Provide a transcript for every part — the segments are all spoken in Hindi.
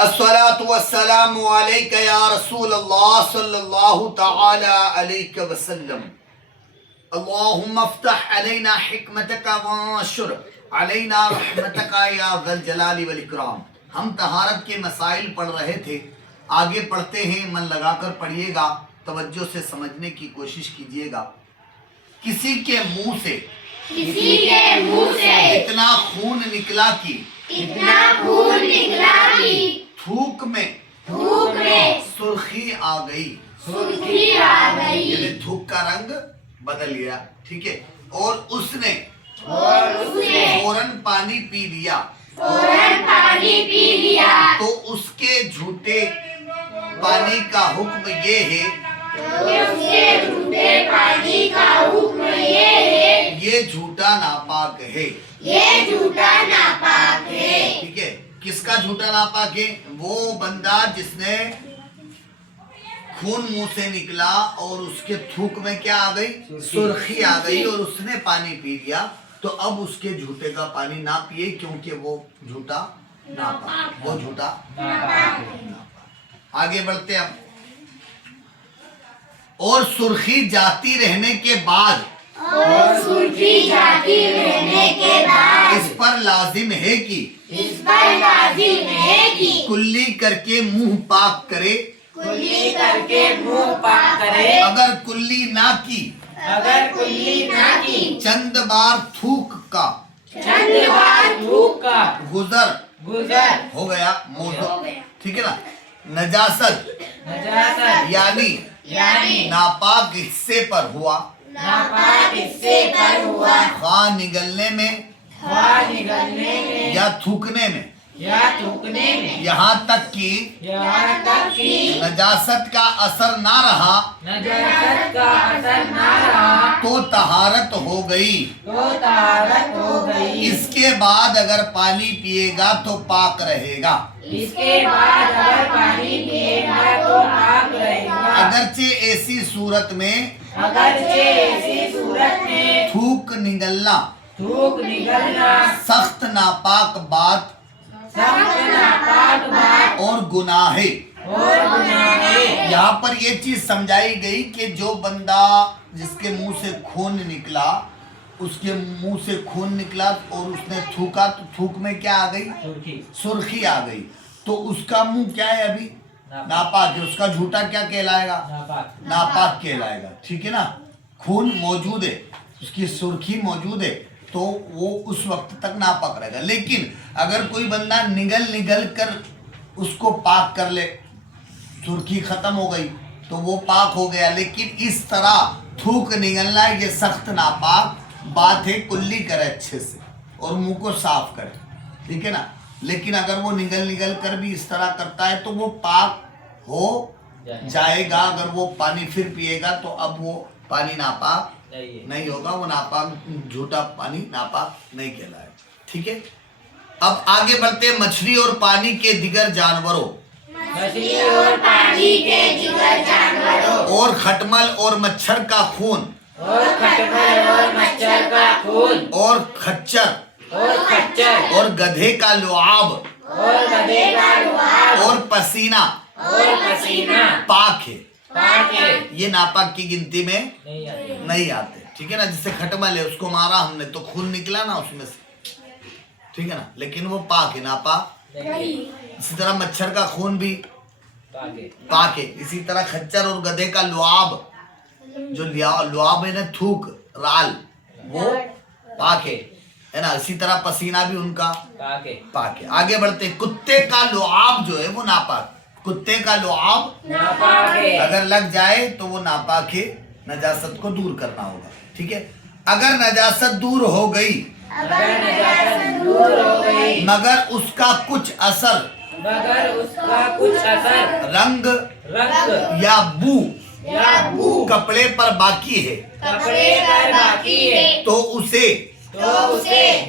अस्सलातु वस्सलामु अलैका या रसूल अल्लाह सल्लल्लाहु तआला अलैहि वसल्लम। अल्लाहुम्मा अफ्तह अलैना हिकमतका वंशुर अलैना रहमतका या ज़ल जलाली वल इकराम। हम तहारत के मसाइल पढ़ रहे थे, आगे पढ़ते हैं, मन लगाकर पढ़िएगा, तवज्जो से समझने की कोशिश कीजिएगा। किसी के मुंह से इतना खून निकला कि थूक में सुर्खी आ गई। यानी थूक का रंग बदल गया, ठीक है। और उसने फौरन पानी पी लिया तो उसके झूठे पानी का हुक्म ये है, ये झूठा नापाक है, ठीक है। किसका झूठा नापाक है? वो बंदा जिसने खून मुंह से निकला और उसके थूक में क्या आ गई? सुर्खी आ गई, और उसने पानी पी लिया, तो अब उसके झूठे का पानी ना पिए, क्योंकि वो झूठा नापाक, वो झूठा नापाक। आगे बढ़ते हम। और सुर्खी जाती रहने के बाद इस पर लाजिम है कि कुल्ली करके मुंह पाक करे। अगर कुल्ली ना की चंद बार थूक का गुजर हो गया मौजू, ठीक है ना। नजासत यानी नापाक हिस्से पर हुआ, खा निगलने में या थूकने में, यहाँ तक कि नजासत का असर ना रहा तो तहारत हो गई। इसके बाद अगर पानी पिएगा तो पाक रहेगा। अगरचे ऐसी सूरत में थूक निगलना सख्त नापाक बात और गुनाह है। यहाँ पर ये चीज समझाई गई कि जो बंदा जिसके मुंह से खून निकला, उसके मुंह से खून निकला और उसने थूका, तो थूक में क्या आ गई? सुर्खी आ गई, तो उसका मुंह क्या है? अभी नापाक है। उसका झूठा क्या कहलाएगा? नापाक कहलाएगा, ठीक है ना। खून मौजूद है, उसकी सुर्खी मौजूद है, तो वो उस वक्त तक नापाक रहेगा। लेकिन अगर कोई बंदा निगल कर उसको पाक कर ले, सुर्खी खत्म हो गई तो वो पाक हो गया। लेकिन इस तरह थूक निगलना ये सख्त नापाक बात है। कुल्ली करे अच्छे से और मुंह को साफ करे, ठीक है ना। लेकिन अगर वो निगल कर भी इस तरह करता है तो वो पाक हो जाएगा। अगर वो पानी फिर पिएगा तो अब वो पानी नापाक नहीं होगा, वो नापाक झूठा पानी नापाक नहीं कहलाएगा, ठीक है। अब आगे बढ़ते। मछली और पानी के दिगर जानवरों और खटमल और मच्छर का खून और खच्चर और गधे का लुआब और पसीना पाक है। ये नापाक की गिनती में नहीं आते, ठीक है ना। जिससे खटमल है, उसको मारा हमने तो खून निकला ना उसमें से, ठीक है ना, लेकिन वो पाक है, नापाक। इसी तरह मच्छर का खून भी पाक है। इसी तरह खच्चर और गधे का लुआब, जो लुआब है ना, थूक राल, वो पाक है ना। इसी तरह पसीना भी उनका पाक है। आगे बढ़ते। कुत्ते का लुआब जो है वो नापाक। कुत्ते का लुआब अगर लग जाए तो वो नापाक है, नजासत को दूर करना होगा, ठीक है। अगर नजासत दूर हो गई मगर उसका कुछ असर रंग या बू कपड़े पर बाकी है तो उसे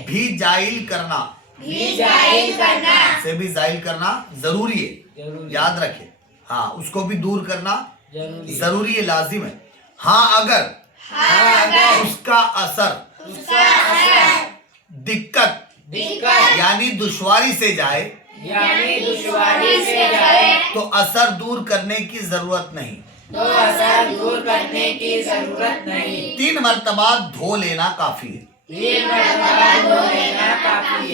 भी जाइल करना जरूरी है। याद रखे, हाँ, उसको भी दूर करना जरूरी है, लाजिम है। हाँ, अगर उसका असर दिक्कत यानी दुश्वारी से जाए तो असर दूर करने की जरूरत नहीं। 3 मर्तबा धो लेना काफी है।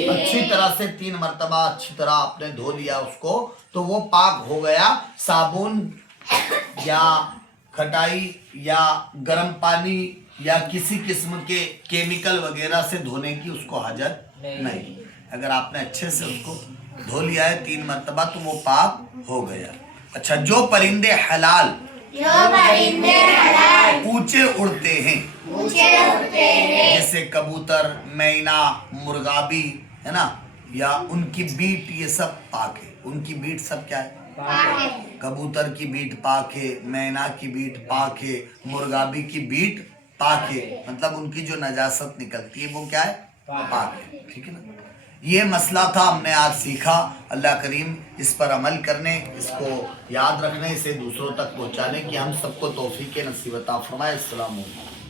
अच्छी तरह से 3 मर्तबा अच्छी तरह आपने धो लिया उसको, तो वो पाक हो गया। साबुन या खटाई या गर्म पानी या किसी किस्म के केमिकल वगैरह से धोने की उसको हाजत नहीं। अगर आपने अच्छे से उसको धो लिया है 3 मर्तबा तो वो पाक हो गया। अच्छा, जो परिंदे हलाल ऊंचे उड़ते हैं जैसे कबूतर, मैना, मुर्गाबी, है ना, या उनकी बीट, ये सब पाक है। उनकी बीट सब क्या है? कबूतर की बीट पाक है, मैना की बीट पाक है, मुर्गाबी की बीट पाक है। मतलब उनकी जो नजासत निकलती है वो क्या है? पाक है। ठीक है ना। ये मसला था, हमने आज सीखा। अल्लाह करीम इस पर अमल करने, इसको याद रखने, इसे दूसरों तक पहुंचाने की हम सबको तौफीक नसीब अता फरमाए। अस्सलाम वालेकुम।